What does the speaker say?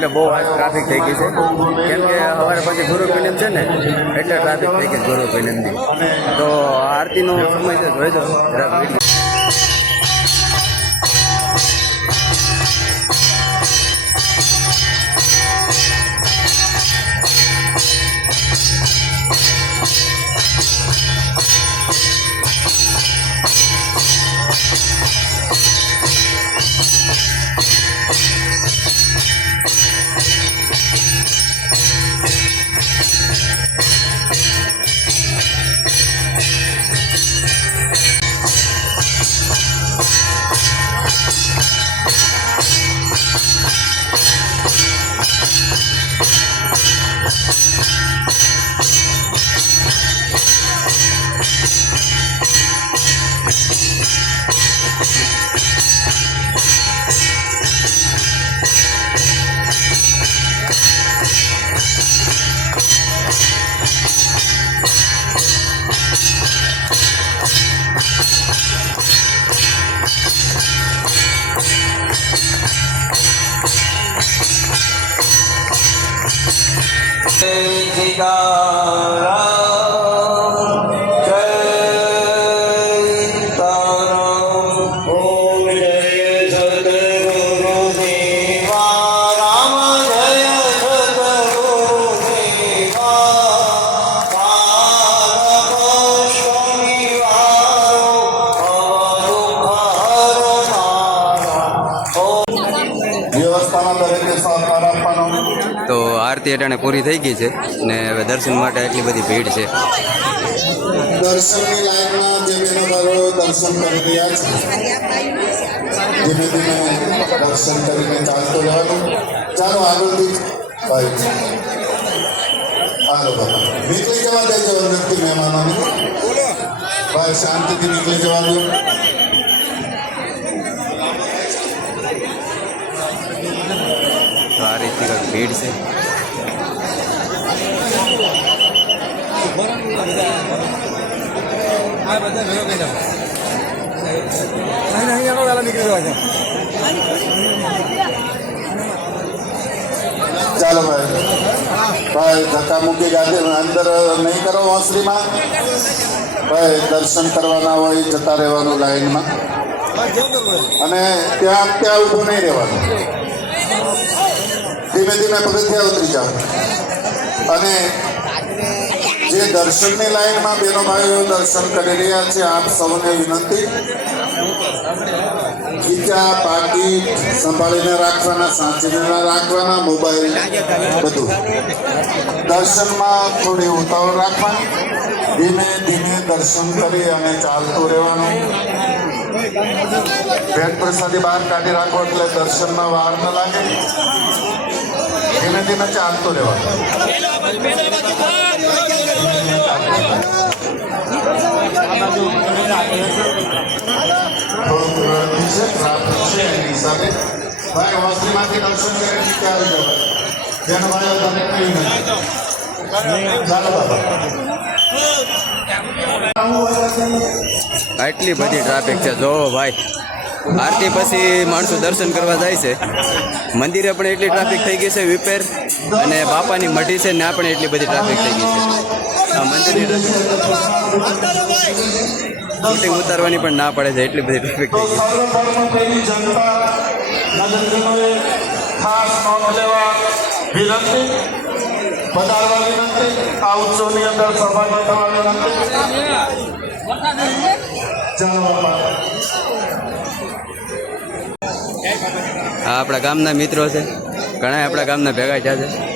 એટલે બહુ આજ ટ્રાફિક થઈ ગઈ છે. કેમ કે સવારે પછી ગુરુ પૂનમ છે ને, એટલે ટ્રાફિક થઈ ગઈ ગુરુ પૂનમની. તો આરતીનો સમય છે, જોઈ દો Jai તો આરતી અટાણે પૂરી થઈ ગઈ છે ને હવે દર્શન માટે એટલી બધી ભીડ છે. દર્શનની લાઈનમાં દર્શન કરી રહ્યા ધીમે દર્શન કરીને ચાલો આગળથી ભાઈ. હાલો બાબા નીકળી ભાઈ, શાંતિથી નીકળી જવા દો તો આ રીતની કંઈક ભીડ છે. ચાલો ભાઈ. ભાઈ ધક્કા મૂકી ગાડી અંદર નહીં કરો વાંસરીમાં ભાઈ દર્શન કરવાના હોય જતા રહેવાનું લાઈનમાં. અને ત્યાં ત્યાં ઊભું નહીં રહેવાનું. ધીમે ધીમે પગથિયા ઉતરી જાઓ. અને જે દર્શનની લાઈનમાં બેનો ભાઈઓ દર્શન કરી રહ્યા છે, આપ સૌને વિનંતી. ખીચા પાકી સંભાળીને રાખવાના સાચવીને રાખવાના, મોબાઈલ બધું. દર્શનમાં થોડી ઉતાવળ રાખવાની. ધીમે ધીમે દર્શન કરી અને ચાલતું રહેવાનું. ભેટ પ્રસાદી બહાર કાઢી રાખો એટલે દર્શનમાં વાર ન લાગે. ધીમે ધીમે ચાલતું રહેવાનું. આટલી બધી ટ્રાફિક છે. જો ભાઈ આરતી પછી માણસો દર્શન કરવા જાય છે. મંદિરે પણ એટલી ટ્રાફિક થઈ ગઈ છે વિપેર અને બાપાની મઢી છે ત્યાં પણ એટલી બધી ટ્રાફિક થઈ ગઈ છે. આ મંદિરની ઉતારવાની પણ ના પડે છે, એટલી બધી ટ્રાફિક થઈ ગઈ. પધારવા આ આપણા ગામના મિત્રો છે. ઘણા આપણા ગામના ભેગા થયા છે.